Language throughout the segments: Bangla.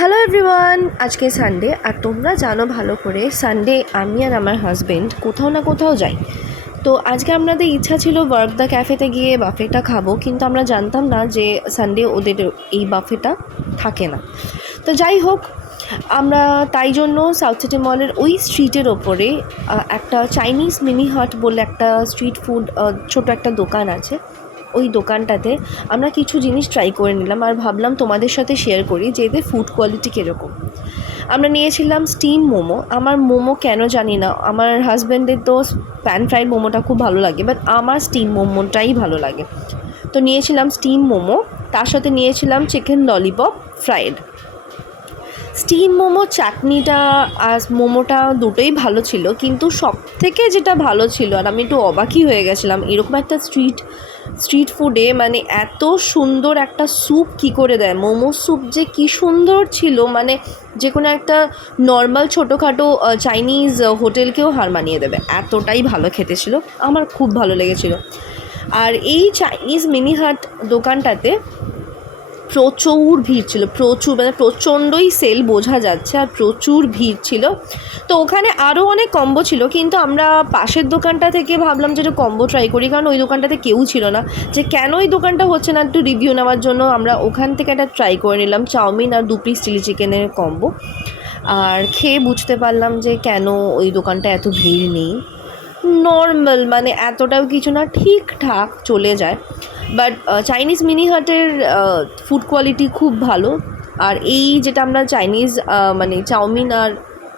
হ্যালো এভরিওয়ান, আজকে সানডে আর তোমরা জানো ভালো করে সানডে আমি আর আমার হাজব্যান্ড কোথাও না কোথাও যাই। তো আজকে আমাদের ইচ্ছা ছিল ওয়ার্ক দ্য ক্যাফেতে গিয়ে বাফেটা খাবো, কিন্তু আমরা জানতাম না যে সানডে ওদের এই বাফেটা থাকে না। তো যাই হোক, আমরা তাই জন্য সাউথ সিটি মলের ওই স্ট্রিটের ওপরে একটা চাইনিজ মিনি হাট বলে একটা স্ট্রিট ফুড ছোটো একটা দোকান আছে। ওই দোকানটাতে আমরা কিছু জিনিস ট্রাই করে নিলাম আর ভাবলাম তোমাদের সাথে শেয়ার করি যে এদের ফুড কোয়ালিটি কীরকম। আমরা নিয়েছিলাম স্টিম মোমো। আমার মোমো কেন জানি না, আমার হাজব্যান্ডের তো প্যান ফ্রাইড মোমোটা খুব ভালো লাগে, বাট আমার স্টিম মোমোটাই ভালো লাগে। তো নিয়েছিলাম স্টিম মোমো, তার সাথে নিয়েছিলাম chicken lollipop fried. Steam momo চাটনিটা আর মোমোটা দুটোই ভালো ছিল, কিন্তু সব থেকে যেটা ভালো ছিল, আর আমি একটু অবাকই হয়ে গেছিলাম এরকম একটা স্ট্রিট ফুডে মানে এত সুন্দর একটা স্যুপ কী করে দেয়। মোমো স্যুপ যে কী সুন্দর ছিল, মানে যে কোনো একটা নর্মাল ছোটোখাটো চাইনিজ হোটেলকেও হার মানিয়ে দেবে, এতটাই ভালো খেতে ছিল। আমার খুব ভালো লেগেছিল। আর এই চাইনিজ মিনি হাট দোকানটাতে প্রচুর ভিড় ছিল, প্রচুর মানে প্রচণ্ডই সেল বোঝা যাচ্ছে, আর প্রচুর ভিড় ছিল। তো ওখানে আরও অনেক কম্বো ছিল, কিন্তু আমরা পাশের দোকানটা থেকে ভাবলাম যে একটু কম্বো ট্রাই করি, কারণ ওই দোকানটাতে কেউ ছিল না। যে কেন ওই দোকানটা হচ্ছে না একটু রিভিউ নেওয়ার জন্য আমরা ওখান থেকে একটা ট্রাই করে নিলাম চাউমিন আর 2 পিস চিলি চিকেনের কম্বো। আর খেয়ে বুঝতে পারলাম যে কেন ওই দোকানটা এত ভিড় নেই। নর্মাল মানে এতটাও কিছু না, ঠিকঠাক চলে যায়। বাট চাইনিজ মিনি হাটের ফুড কোয়ালিটি খুব ভালো। আর এই যেটা আমরা চাইনিজ মানে চাউমিন আর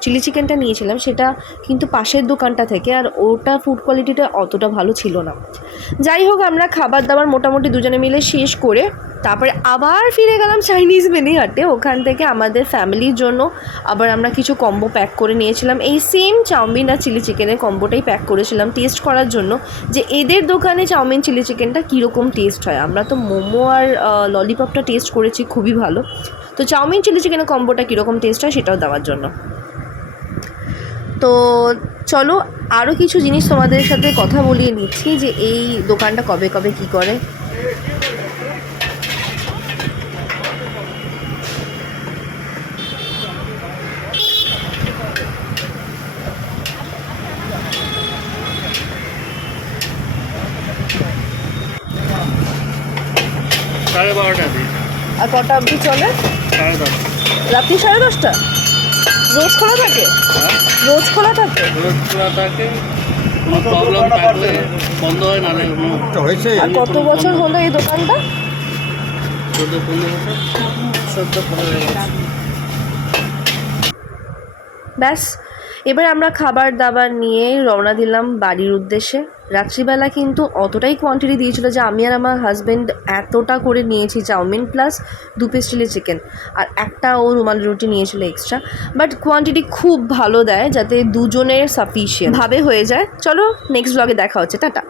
চিলি চিকেনটা নিয়েছিলাম সেটা কিন্তু পাশের দোকানটা থেকে, আর ওটা ফুড কোয়ালিটিটা অতটা ভালো ছিল না। যাই হোক, আমরা খাবার দাবার মোটামুটি দুজনে মিলে শেষ করে তারপরে আবার ফিরে গেলাম চাইনিজ মিনি হাটে। ওখান থেকে আমাদের ফ্যামিলির জন্য আবার আমরা কিছু কম্বো প্যাক করে নিয়েছিলাম। এই সেম চাউমিন আর চিলি চিকেনের কম্বোটাই প্যাক করেছিলাম টেস্ট করার জন্য, যে এদের দোকানে চাউমিন চিলি চিকেনটা কীরকম টেস্ট হয়। আমরা তো মোমো আর ললিপপটা টেস্ট করেছি, খুবই ভালো। তো চাউমিন চিলি চিকেনের কম্বোটা কীরকম টেস্ট হয় সেটাও দেওয়ার জন্য। তো চলো আরও কিছু জিনিস তোমাদের সাথে কথা বলিয়ে নিচ্ছি যে এই দোকানটা কবে কবে কী করে। সাড়ে 12টা দিন। আর কটা অবধি চলে? 10:30। রাত্রি 10:30? রোজ খোলা থাকে? রোজ খোলা থাকে? রোজ খোলা থাকে, কোনো প্রবলেম থাকলে বন্ধ হয়, নাহলে হয়েছে। আর কত বছর হলো এই দোকানটা? 14-15 বছর। 14-15 বছর। ব্যাস, এবার আমরা খাবার দাবার নিয়ে রওনা দিলাম বাড়ির উদ্দেশ্যে। রাত্রিবেলা কিন্তু অতটাই কোয়ান্টিটি দিয়েছিল যে আমি আর আমার হাজব্যান্ড এতটা করে নিয়েছি chow mein plus 2 piece chilli chicken, আর একটা ও রুমাল রুটি নিয়েছিল এক্সট্রা। বাট কোয়ান্টিটি খুব ভালো দেয়, যাতে দুজনের সাফিসিয়েন্ট ভাবে হয়ে যায়। চলো নেক্সট ব্লগে দেখা হচ্ছে, টাটা।